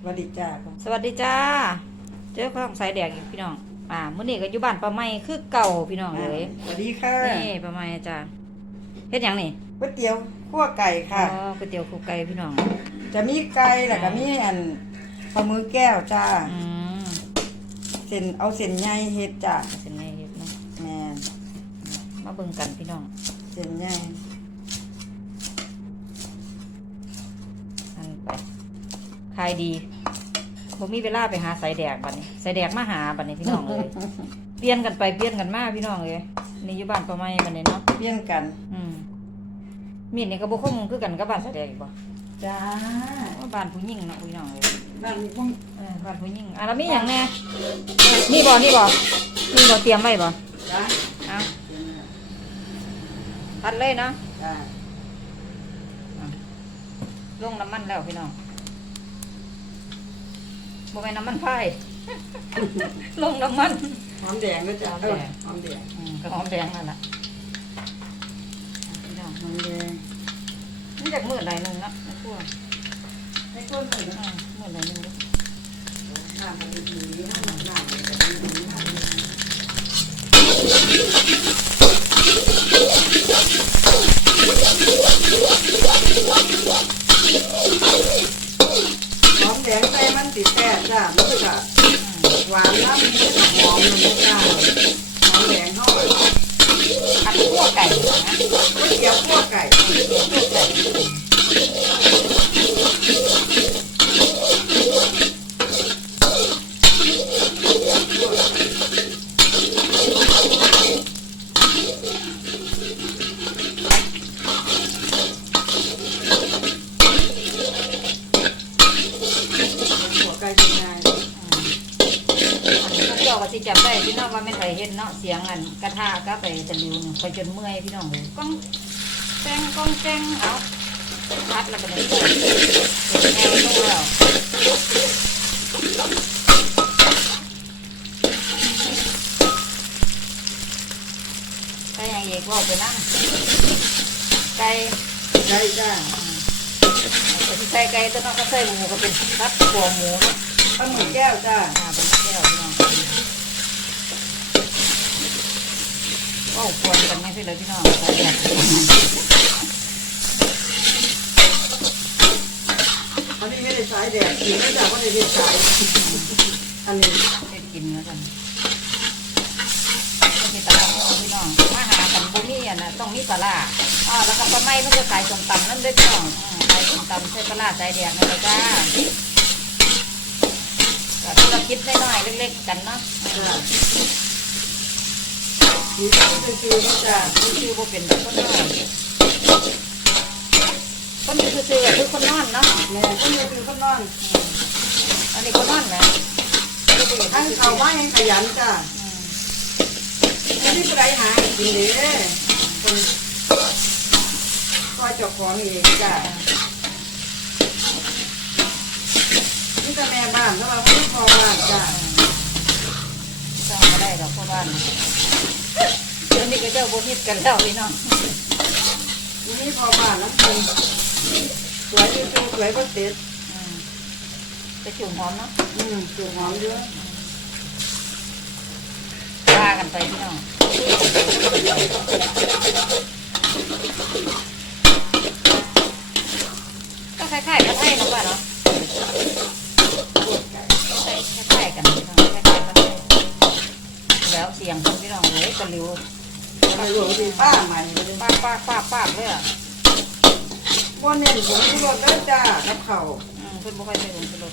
สวัสดีจ้าครับสวัสดีจ้า เจอข้องสายแดกอีกพี่น้อง อ่ามื้อนี้ก็อยู่บ้านป้าไม้คือเก่าพี่น้องเลยสวัสดีค่ะนี่ป้าไม้จ้าเฮ็ดหยังนี่ก๋วยเตี๋ยวขั่วไก่อ๋ค่ะอก๋วยเตี๋ยวครูไก่พี่น้อง จะมีไก่แล้วก็มีอันปลาหมือแก้วจ้าอืมเส้นเอาเส้นใหญ่เฮ็ดจ้าเส้นใหญ่เฮ็ดเนาะแม่นมาเบิ่งกันพี่น้องเส้นใหญ่ อันไป ขายดีบ่มีเวลาไปหาสายแดกบัดนี้สายแดกมาหาบัดนี้พี่น้องเลยเปลี่ยนกันไปเปลี่ยนกันมาพี่น้องเลยนี่อยู่บ้านป้าไม้บัดนี้เนาะเปลี่ยนกัน อืมมีดนี่ก็บ่คงคือกันกับบ้านสายแดกอีกบ่จ้าว่าบ้านผู้หญิงเนาะพี่น้องเลยนั่นพวกเออบ้านผู้หญิงอะแล้วมีอย่างแน่นี่บ่นี่บ่นี่บ่เตรียมไว้บ่จ้าเอาพัดเลยเนาะจ้าลงน้ำมันแล้วพี่น้อง บ่แม่นน้ำมันไฟลงน้ำมันหอมแดงด้วยจ้าหอมเอแดองหอมแดงอืมก็หอมแดงนั่นล่ะพี่น้องหอมแดงนี่จากมือหลายหนึงเนาะไม่กลัวให้ก้นหน่อยอืนะมมือหลายหนึงเด้อน้ำมันดีๆน้ำมันน้ำมันดีๆน้ำมันดีหอมแดงใส่มันติดแก่ จ้ามันก็หวานน้ำมันก็หอมมันก็ได้หอมแดงเข้าไปผัดคั่วไก่นะก๋วยเตี๋ยวคั่วไก่เดี๋ยวคั่วไก่ กเจ้าก็สิจำได้พี่น้องว่าไม่เคยเห็นเนาะเสียงอันกระทะก็ไปตะลิวนี่ไปจนเมื่อยพี่น้องเลยก้องแจ้งก้องแจ้งเอาพัดแล้วก็เลยใส่เป็นแห้งลงแล้วไก่ยังเอกว่าไปนั่งไก่ไก่จ้าก็สิใส่ไก่ตัวน้องก็ใส่หมูก็เป็นพัดหัวหมูเนาะปลาหมึกแก้วจ้า อ่าเป็นแก้วพี่น้องก็ ควรกันไม่ใช่เลยพี่น้องใส่แบบอันนี้ไม่ได้สายแดดกินไม่จ้าเพราได้เรียนสายอันนี้ได้กินแล้วกันมีตลาดพี่น้องมาหากันบุมีอะนะต้องมีปลาร้าอ๋อแล้วก็ปลาไม้มันก็ขายส้มตำนั่นด้วยพี่น้องขายส้มตำใส่ปลาร้าใส่แดงนั่นเลยจ้าก็ธุรกิจน้อยๆเล็กๆกันเนาะ จ้าสีสันคือๆนะจ้าคือชื่อว่าเป็นคนน้อยคนนี้คือชื่อคือคนนอนเนาะแม่ก็มีคือข้างนอนอันนี้คนนอนไหมทั้งเขาไม้ให้ขยันจ้าอันนี้ไรหากินเด้คนก็เจ้าของเองจ้านี่แต่แม่บ้านแล้วเราไม่พอบ้านจ้าจ้างมาได้ดอกพ่อบ้าน เดี๋ยวนี้ก็เจ้าบุญฮิตกันแล้วพี่น้องนี่พอบ้านแล้วกินสวยจริงๆสวยก็ติดอืมจะจุ่มหอมเนาะอืมสูงหอมเยอะว่ากันไปพี่น้องก็คล้ายๆกับไทยเนาะป่ะเนาะ ปวดไก่ คล้ายๆกันพี่น้องคล้ายๆกับไทยแล้ว เสียงคนพี่น้องเลยกระลิวไม่หลวที่ป้าใหม่ป้าป้าป้าป้าเลยอะว่าเน้นผงที่รสได้จ้ากับเขาเพิ่นบ่ค่อยใส่ผงชูรส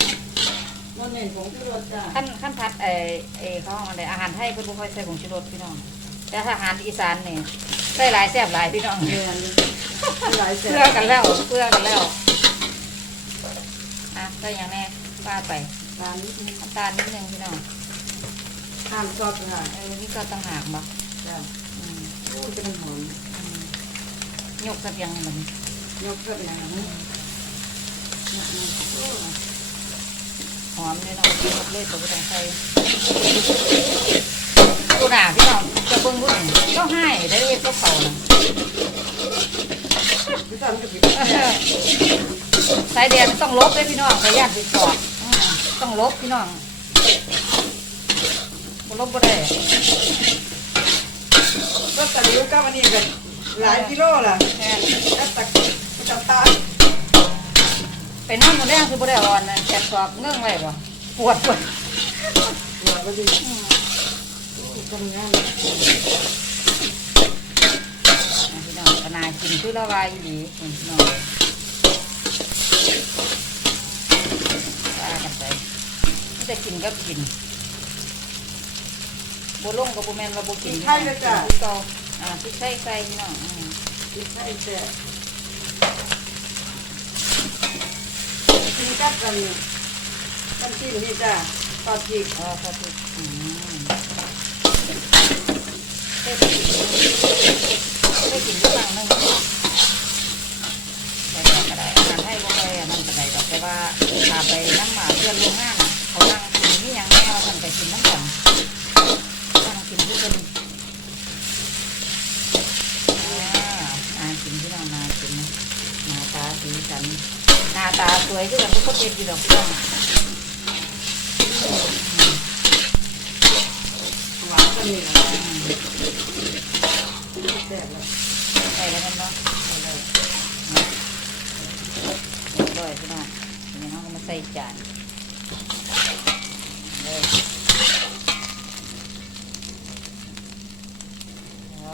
ว่าเน้นผงที่รสจ้าขั้นขั้นพัดเออเออเขาอะไรอาหารไทยเพิ่นบ่ค่อยใส่ผงชูรสพี่น้อง แต่ถ้าอาหารอีสานนี่ใส่หลายแซ่บหลายพี่น้องเดือนหลายแสเพื่อกันแล้วเพื่อกันแล้วอะใส่อย่างแน่ป้าไปร้านนี้น้ำตาลนิดนึงพี่น้อง ห้ามซอสค่ะเออนี่ก็ต่างหากบ่จ้าอืมโอ้เป็นหอมอืมยกสักอย่างหนึ่งยกเพิ่มอย่างนี้หอมเลยเนาะกินหมดเลยตัวก็ต้องใส่กูด่าพี่น้องจะเบิ่งบุ้งก็ให้ได้เฮ็ดกับเขาน่ะที่ทำกับผิดสายแดนต้องลบเลยพี่น้องขยันไปกอดอืมต้องลบพี่น้องบ่ ลบบ่ได้ก็ตะลิวกับอันนี้กันหลายกิโลล่ะแม่นก็ตะกับตาไปนอนหมดแรงคือบ่ได้อ่อนนะแกะสอบเงื่องไว้บ่ปวดปวดหัวก็ดีอืมทำงานอะพี่น้องก็น่ากินคือละวายอีหลีนี่พี่น้องว่ากันไปไม่ได้กินก็กิน บ่ลงก็บ่แม่นว่าบ่กินพี่น้องกินคือเก่าอ่าพริกไทยใส่พี่น้องอืมกินไข่แต่กินกับกันกันกินนี่จ้ะปลาพริกอ๋อพอถูกอืมได้กินได้กินทุกครั้งหนึงแต่ก็กระไดอาหารให้บ่ไปอันนั้นกระไดดอกแต่ว่าพาไปน้ำหมาเพื่อนโรงงานน่ะเขานั่งกินนี่ยังแม่ว่าท่านไปกินน้ำกันนั่งกินทุกคนอ่านากินที่เรานากินนะหน้าตาสีสันหน้าตาสวยคือกันทุกคนเป็นอยู่ดอกพี่น้องหวานกันนี่แหละแซ่บแล้วใส่แล้วกันเนาะเอาเลยเรียบร้อยพี่น้องทีนี้เราก็มาใส่จานเลยอ๋อ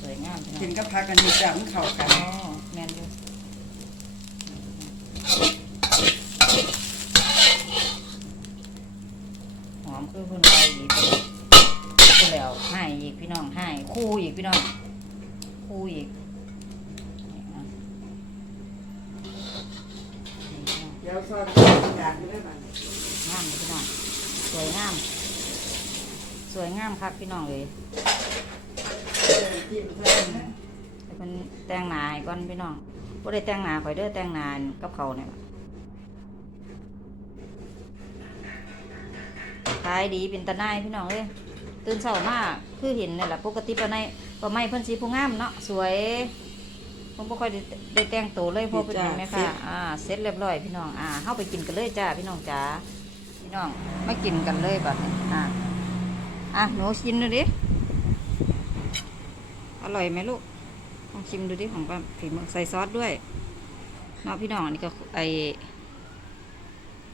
สวยงามพี่น้อง กินกับผักกันนี่จ้ะมันเข้ากัน อ๋อแมนดูหอม คือคุณไปดีไปก็แล้วให้อีกพี่น้องให้คู่อีกพี่น้อง คู่อีกนี่นะนี่พี่น้องเดี๋ยวซอยอยากอยู่ได้บ้างงามพี่น้อง สวยงาม สวยงามครับพี่น้องเลยมใส่นะให้เป็นแต่งหนาก่อนพี่น้องบ่ได้แต่งหนาข่อยเด้อแต่งหนากับเขาเนี่ยายดีเป็นตะนายพี่น้องเอ้ยตื่นเช้ามาคือเห็นนี่แหละปกติปะไนปะไม้เพิ่นสีผู้งามเนาะสวยผมบ่ค่อยได้ได้แต่งตัวเลยเพอเป็นแม่ค่ะอ่าเสร็จเรียบร้อยพี่น้องอ่าเฮาไปกินกันเลยจ้าพี่น้องจ๋าพี่น้องมากินกันเลยบัดนี้อ่าอะหนูชิมดูดิอร่อยไหมลูกลองชิมดูดิของป้าฝีมือใส่ซอสด้วยเนาะพี่น้องอันนี้ก็ไอ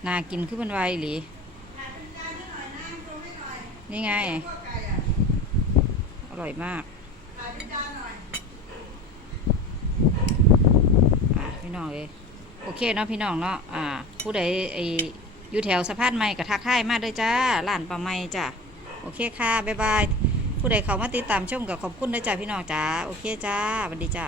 นากินขึ้นเป็นไวายหรือ นี่ไง อร่อยมากพี่น้องเอยโอเคเนาะพี่น้องเนาะอ่า ผู้ใดไออยู่แถวสะพานใหม่กับทักทายมาด้วยจ้าร้านปลาไม้จ้าโอเคค่ะบ๊ายบาย ผู้ใดเขามาติดตามชมกับขอบคุณด้วยจ้าพี่น้องจ้าโอเคจ้าสวัสดีจ้า